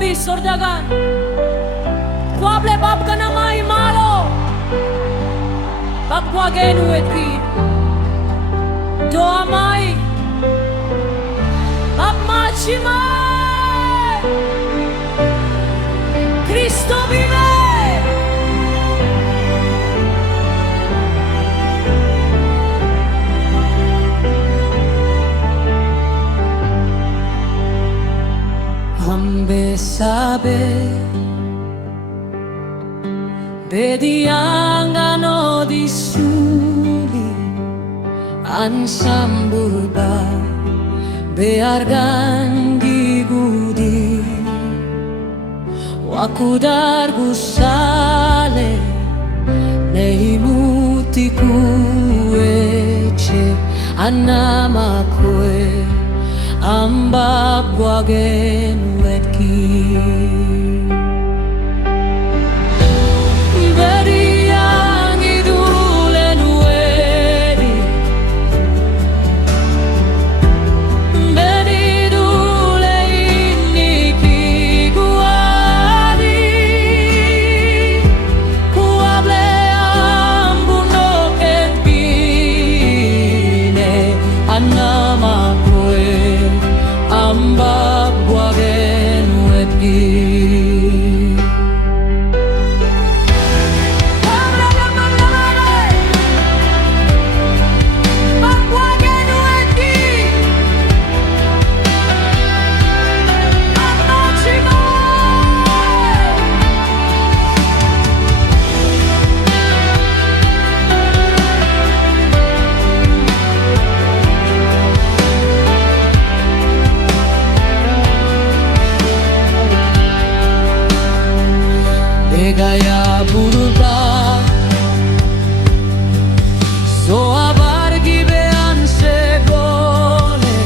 gambi sordagan Quable bab kana mai malo Bab quagen wetki Do amai Bab machi mai Cristo vive Hambe sabe Bediangano di suli Ansambulba Beargan gigudi Wakudar gusale Neimuti kueche Anama kue Ambab wagen wetki Beriang idulen wedi Beri dule iniki guadi Kuable ambuno ketpine Anama Ambab wagen wetki Gaya burba So abargi bean segole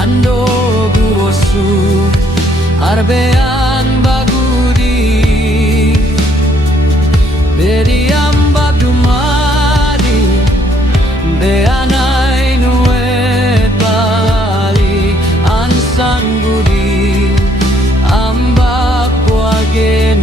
Ando guosu Arbean bagudi Beriam bagdumadi Beanai nuet bali Ansangudi Ambak wagen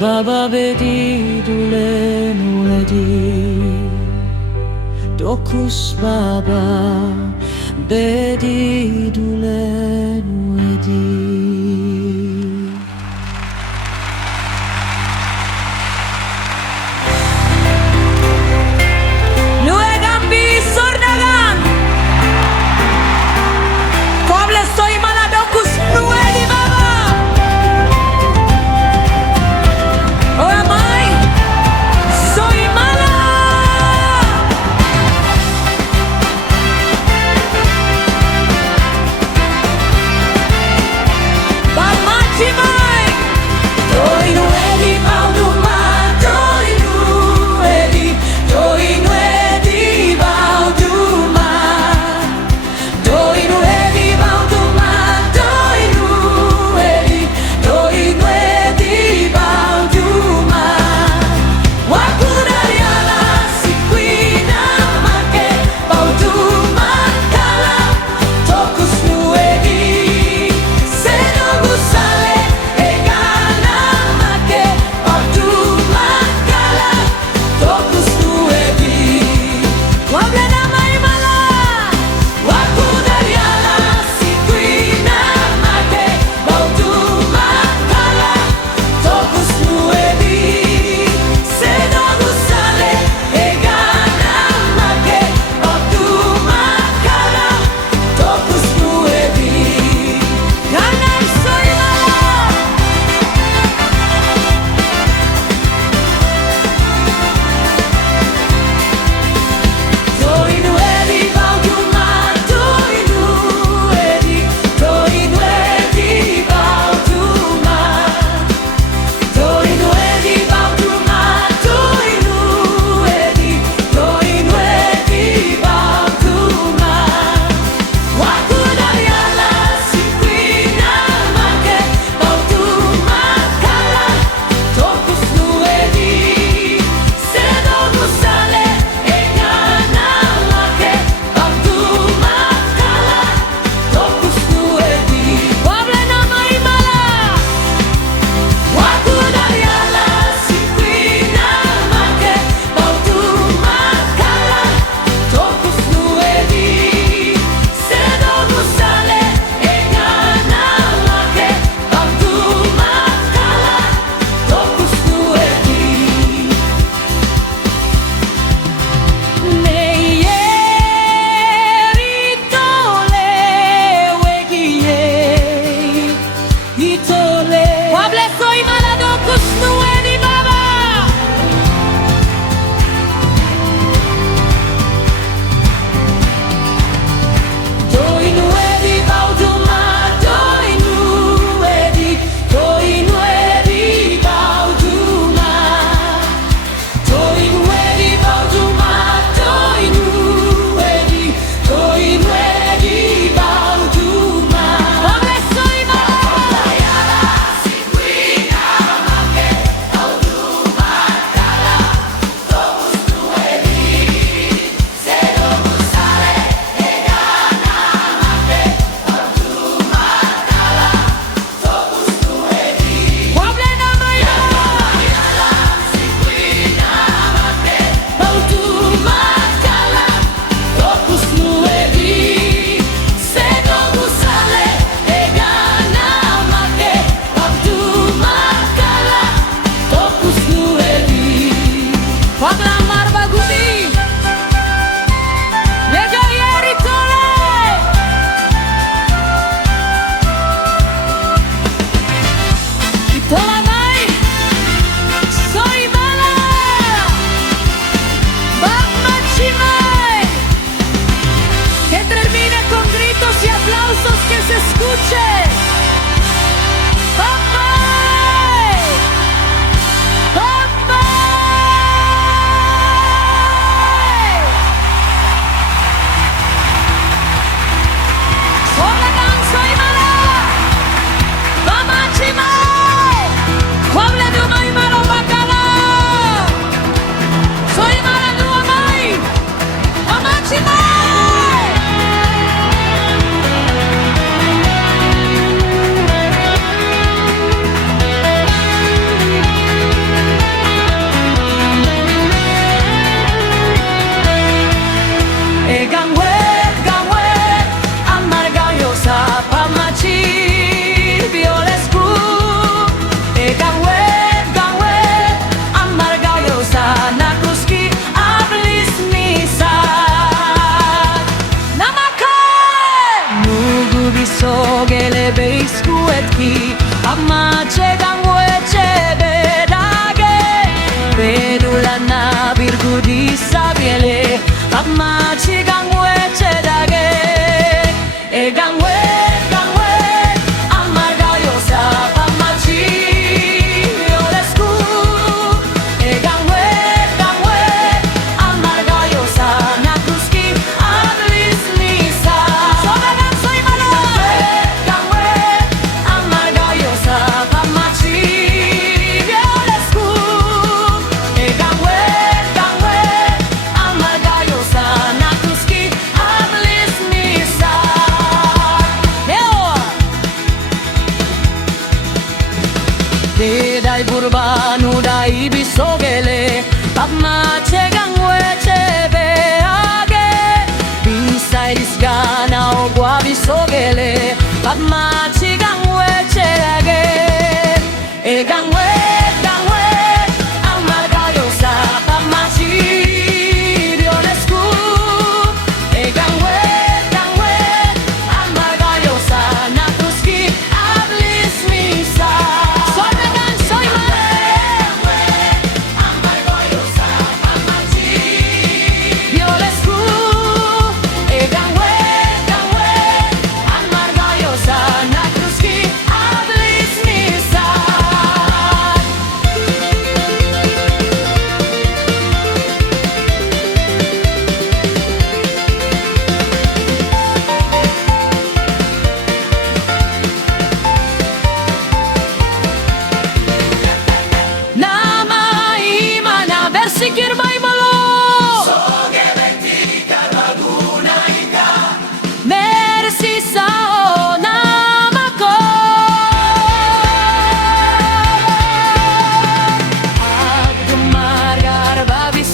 Baba bedi dule nuedi Dokus baba bedi dule nuedi Nue gambi sordagan Koble soy mala dokus nuedi baba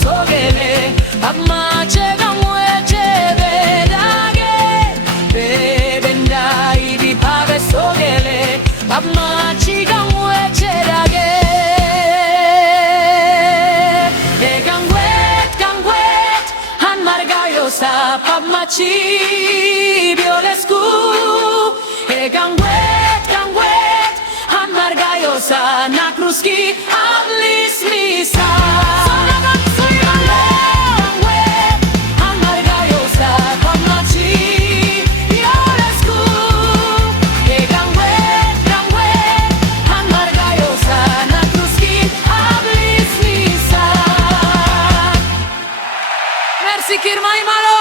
sogele amma chega mweche bedage bebenda ibi pave sogele amma chiga mweche dage gangwet han margayo sa pamachi biolescu gangwet han margayo sa na kruski ablis misa Sikir mai malo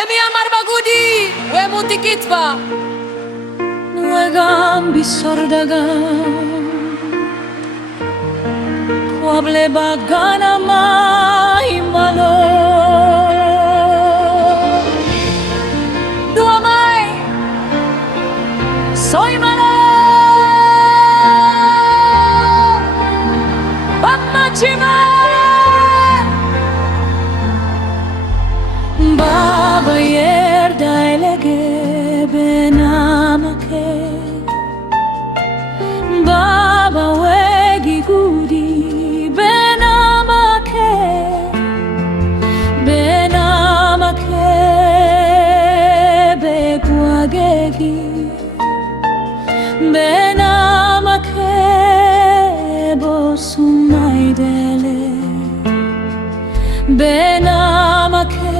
Emi amar bagudi we mutikitva Nuegam bisordagam Quable bagana mai malo Dua mai Soy malo Pamachima Baba yerda elege benamake Baba wegi gudi benamake begwagegi benamake bosumaidele benamake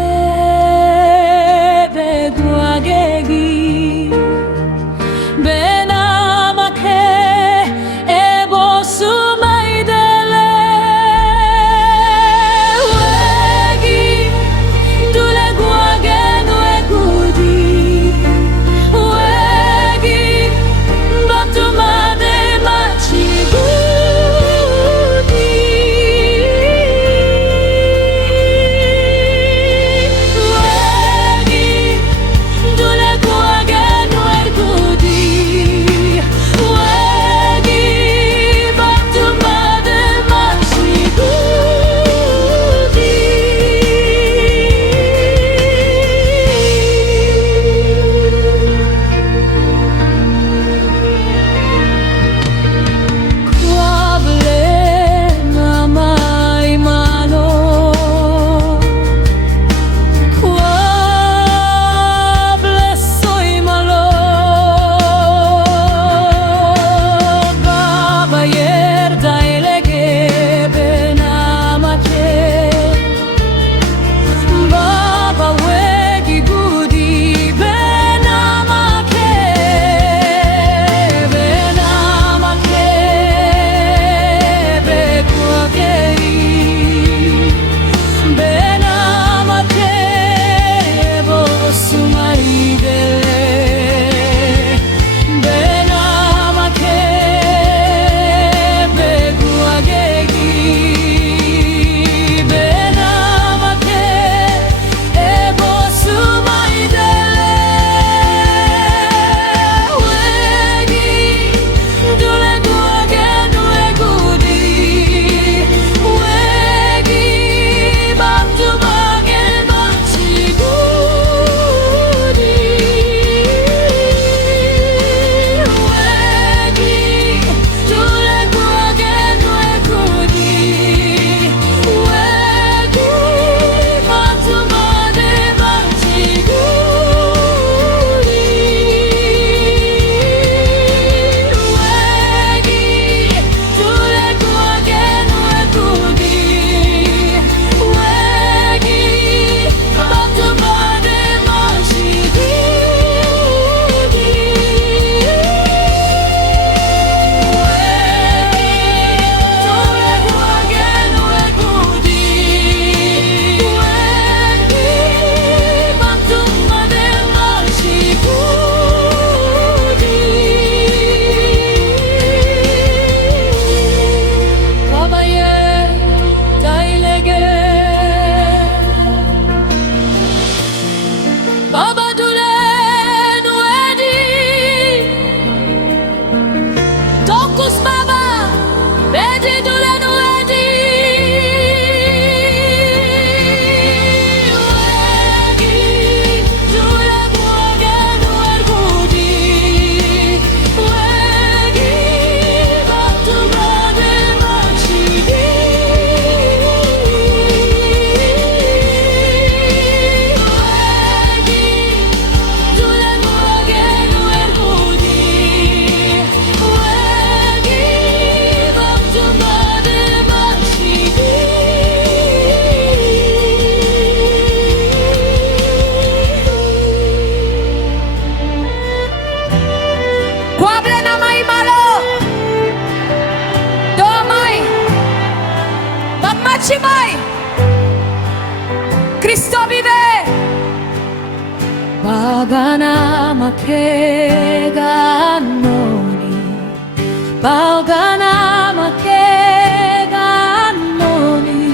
Cristo vive. Pagana che gannoni, pagana che gannoni,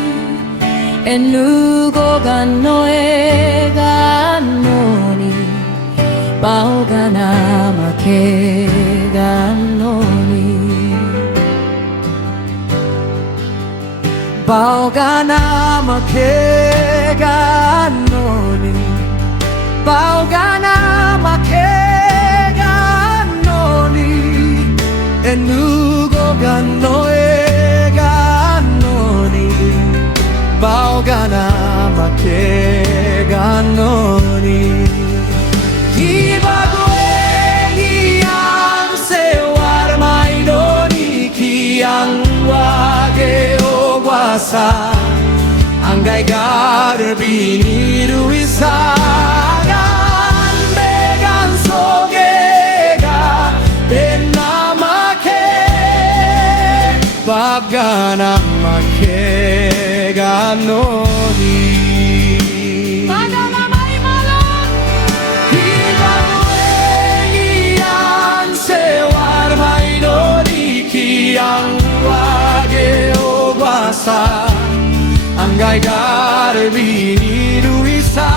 e nugo ganno e gannoni, pagana che gannoni, pagana che gannoni. Paugana che gannoni e nugo ganno e gannoni Paugana che gannoni Ki bagueni ang sewar mainoni ki ang wage ogwasa angay garbini ruisa Pagana che gannoni pagana mai malon. Ibagueni ang sewar mainoni ki ang wage ogwasa angay garbini ruisa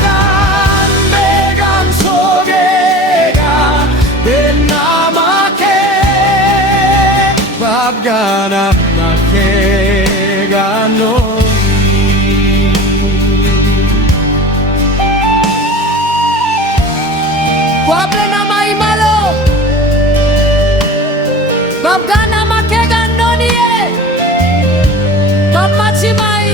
ganbegan sogega benama Pagana che gannoni Quable na mai malo. Pagana che gannoni e Pamachi mai.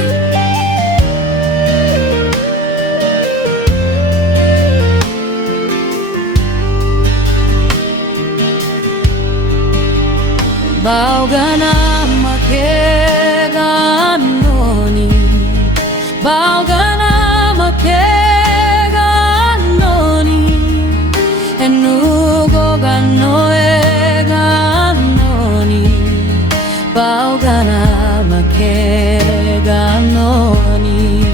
Pagana che gannoni, pagana che gannoni, e nugo ganno e gannoni, pagana che gannoni.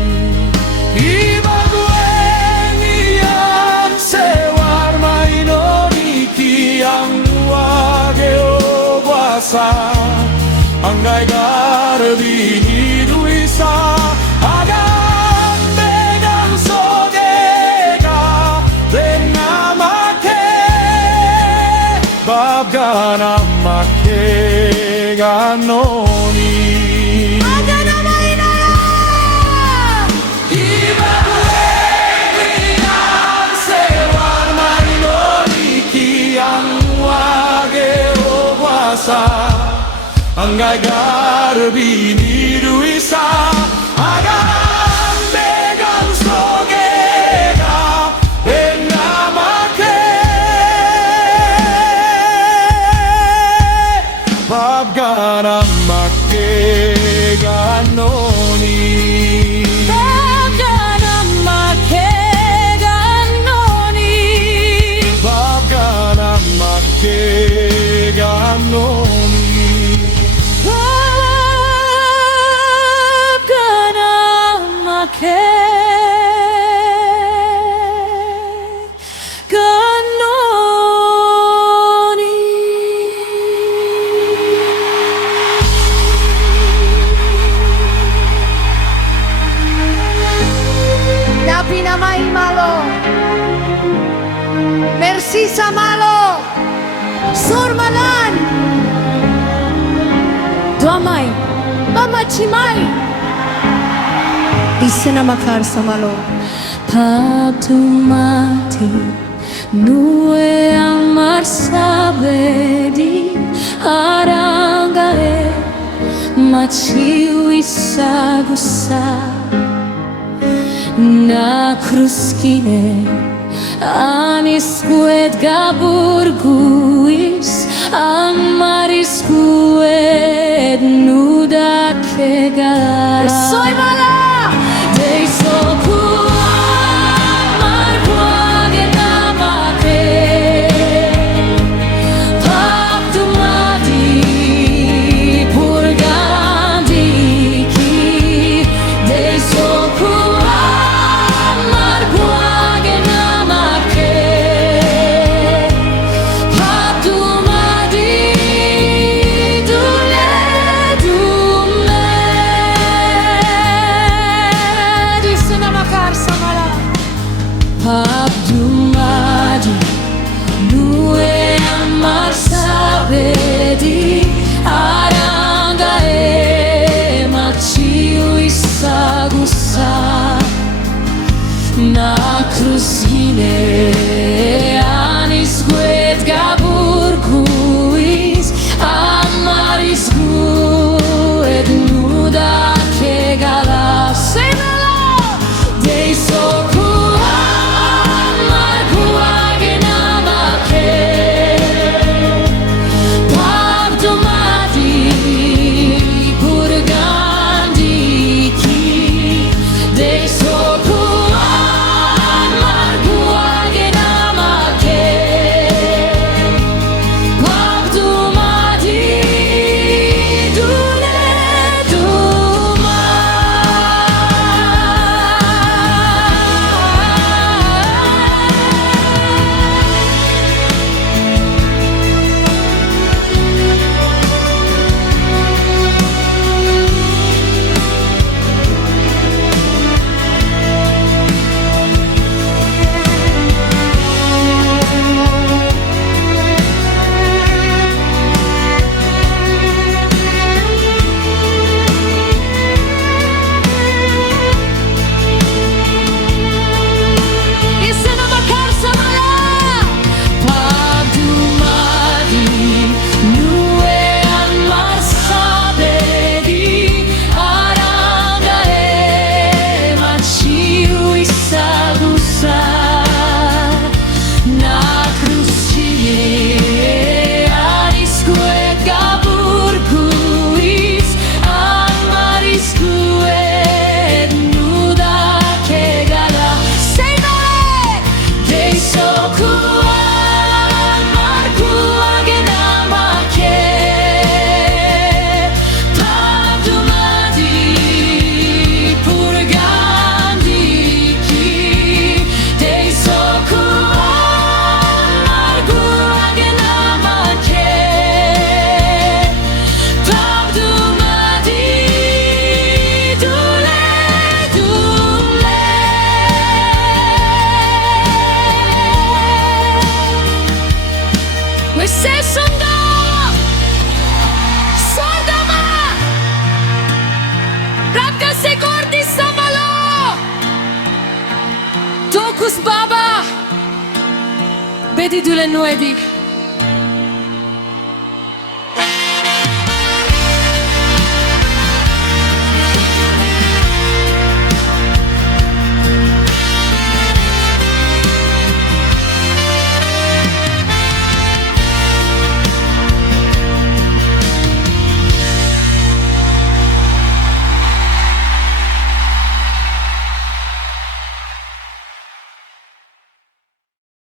Ibagueni ang sewar mainoni ki ang wage angay garbini duisa agambegan sogega benamake babgana make gannoni Pagana mai naya. Ibagueni ang sewar mainoni ki ang wage ogwasa angay garbini ruisa agambegan sogega benamake babgana make gannoni Pagana che gannoni, babgana make gannoni pagana che gannoni. Napi na mai malo. Merci sa malo. Surmalan. Domai, Mamachimai. Isina makar sa malo. patumati, nue amar sabedi, arangae, machiu isagusa, na kruskine, aniskuet gaburguis, amariskuet nuda kegar. Soy mala. Dei soku amar guage namake, patumati purgandi ki, dei soku krusine anis guet gabur kuis amaris guet nuda ke gala semelo dei soku amar kuage namake pabdo mati purgandi ki dei soku amar kuage namake pabdo mati dule duma Isena makar samala pabdu madi nue an masabedi aranga e machiu isagusa na krusine anis guet gabur kuis amaris guet nuda ke gala semele dei soku amar kuage namake pabdu madi purgandi ki dei soku amar kuage namake pabdu madi dule dule Wese sonda Sondama Rabga se gordi samalo Tokus baba Bedi dule nuedi